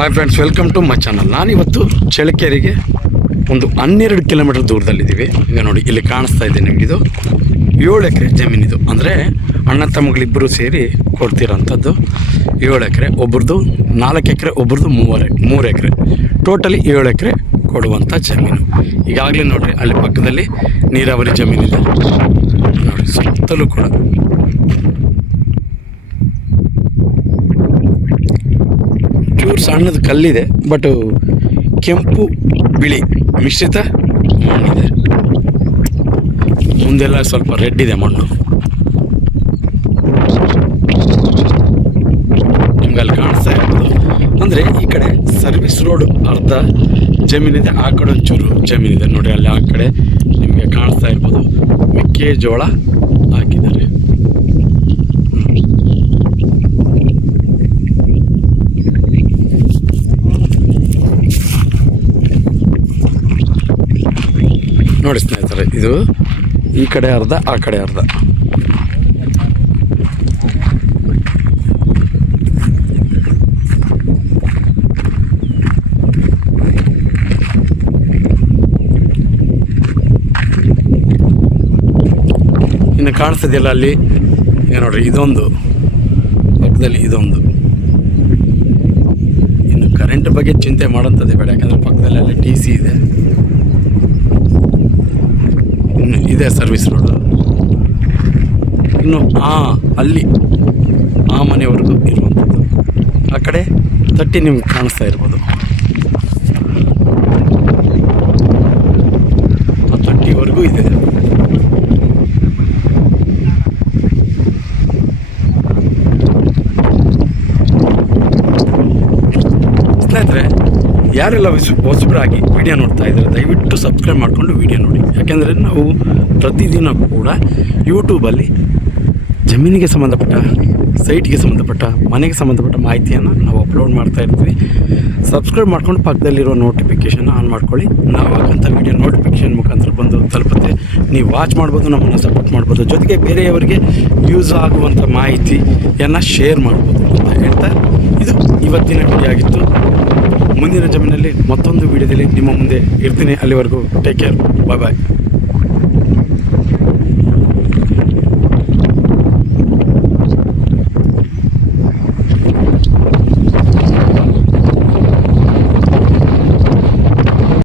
Hi friends welcome to my channel ನಾನಿವತ್ತು ಚಳ್ಳಕೆರೆಗೆ ಒಂದು ಹನ್ನೆರಡು ಕಿಲೋಮೀಟರ್ ದೂರದಲ್ಲಿದ್ದೀವಿ. ಈಗ ನೋಡಿ, ಇಲ್ಲಿ ಕಾಣಿಸ್ತಾ ಇದೆ ನಿಮಗಿದು. ಏಳು ಎಕರೆ ಜಮೀನಿದು ಅಂದರೆ ಅಣ್ಣ ತಮ್ಮಗಳಿಬ್ಬರು ಸೇರಿ ಕೊಡ್ತಿರೋಂಥದ್ದು ಏಳು ಎಕರೆ ಒಬ್ರದ್ದು ನಾಲ್ಕು ಎಕರೆ ಒಬ್ರದ್ದು ಮೂವರೆ, ಮೂರು ಎಕರೆ. ಟೋಟಲಿ ಏಳು ಎಕರೆ ಕೊಡುವಂಥ ಜಮೀನು. ಈಗಾಗಲೇ ನೋಡಿರಿ, ಅಲ್ಲಿ ಪಕ್ಕದಲ್ಲಿ ನೀರಾವರಿ ಜಮೀನಿದೆ. ನೋಡಿ, ಸುತ್ತಲೂ ಕೂಡ ಸಣ್ಣದು ಕಲ್ಲಿದೆ ಬಟ್ ಕೆಂಪು ಬಿಳಿ ಮಿಶ್ರಿತ ಮಣ್ಣಿದೆ. ಮುಂದೆಲ್ಲ ಸ್ವಲ್ಪ ರೆಡ್ ಇದೆ ಮಣ್ಣು. ನಿಮ್ಗೆ ಅಲ್ಲಿ ಕಾಣಿಸ್ತಾ ಇರ್ಬೋದು ಅಂದರೆ ಈ ಕಡೆ ಸರ್ವಿಸ್ ರೋಡ್ ಅರ್ಧ ಜಮೀನಿದೆ, ಆ ಕಡೆ ಒಂಚೂರು ಜಮೀನಿದೆ. ನೋಡಿ ಅಲ್ಲಿ ಆ ಕಡೆ ನಿಮಗೆ ಕಾಣಿಸ್ತಾ ಇರ್ಬೋದು. ಮೆಕ್ಕೆಜೋಳ ಹಾಕಿದ್ದಾರೆ. ನೋಡಿ ಸ್ನೇಹಿತರೆ, ಇದು ಈ ಕಡೆ ಅರ್ಧ, ಆ ಕಡೆ ಅರ್ಧ. ಇನ್ನು ಕಾಣಿಸ್ತಿದೆಯಲ್ಲ ಅಲ್ಲಿ? ಈಗ ನೋಡ್ರಿ, ಇದೊಂದು. ಪಕ್ಕದಲ್ಲಿ ಇದೊಂದು. ಇನ್ನು ಕರೆಂಟ್ ಬಗ್ಗೆ ಚಿಂತೆ ಮಾಡೋಂಥದ್ದೇ ಬೇಡ, ಯಾಕಂದರೆ ಪಕ್ಕದಲ್ಲಿ ಟಿ ಸಿ ಇದೆ. ಇದೆ ಸರ್ವಿಸ್ ರೋಡ್ ಇನ್ನು ಆ ಅಲ್ಲಿ ಆ ಮನೆವರೆಗೂ ಇರುವಂಥದ್ದು. ಆ ಕಡೆ ತಟ್ಟಿ ನಿಮ್ಗೆ ಕಾಣಿಸ್ತಾ ಇರ್ಬೋದು. ಆ ತಟ್ಟಿವರೆಗೂ ಇದೆ ಸ್ನೇಹಿತರೆ ಯಾರೆಲ್ಲ ಹೊಸ ಹೊಸಬರಾಗಿ ವಿಡಿಯೋ ನೋಡ್ತಾ ಇದ್ದಾರೆ, ದಯವಿಟ್ಟು ಸಬ್ಸ್ಕ್ರೈಬ್ ಮಾಡಿಕೊಂಡು ವಿಡಿಯೋ ನೋಡಿ. ಯಾಕೆಂದರೆ ನಾವು ಪ್ರತಿದಿನ ಕೂಡ ಯೂಟ್ಯೂಬಲ್ಲಿ ಜಮೀನಿಗೆ ಸಂಬಂಧಪಟ್ಟ ಸೈಟ್ಗೆ ಸಂಬಂಧಪಟ್ಟ, ಮನೆಗೆ ಸಂಬಂಧಪಟ್ಟ ಮಾಹಿತಿಯನ್ನು ನಾವು ಅಪ್ಲೋಡ್ ಮಾಡ್ತಾ ಇರ್ತೀವಿ. ಸಬ್ಸ್ಕ್ರೈಬ್ ಮಾಡ್ಕೊಂಡು ಪಕ್ಕದಲ್ಲಿರೋ ನೋಟಿಫಿಕೇಷನ್ ಆನ್ ಮಾಡ್ಕೊಳ್ಳಿ. ನಾವು ಹಾಕಂಥ ವಿಡಿಯೋ ನೋಟಿಫಿಕೇಷನ್ ಮುಖಾಂತರ ಬಂದು ತಲುಪುತ್ತೆ. ನೀವು ವಾಚ್ ಮಾಡ್ಬೋದು, ನಮ್ಮನ್ನು ಸಪೋರ್ಟ್ ಮಾಡ್ಬೋದು. ಜೊತೆಗೆ ಬೇರೆಯವರಿಗೆ ಯೂಸ್ ಆಗುವಂಥ ಮಾಹಿತಿಯನ್ನು ಶೇರ್ ಮಾಡ್ಬೋದು ಅಂತ ಹೇಳ್ತಾ ಇದು ಇವತ್ತಿನ ವಿಡಿಯೋ ಮುಂದಿನ ಜಮೀನಲ್ಲಿ ಮತ್ತೊಂದು ವಿಡಿಯೋದಲ್ಲಿ ನಿಮ್ಮ ಮುಂದೆ ಇರ್ತೀನಿ. ಅಲ್ಲಿವರೆಗೂ ಟೇಕ್ ಕೇರ್ ಬಾಯ್ ಬಾಯ್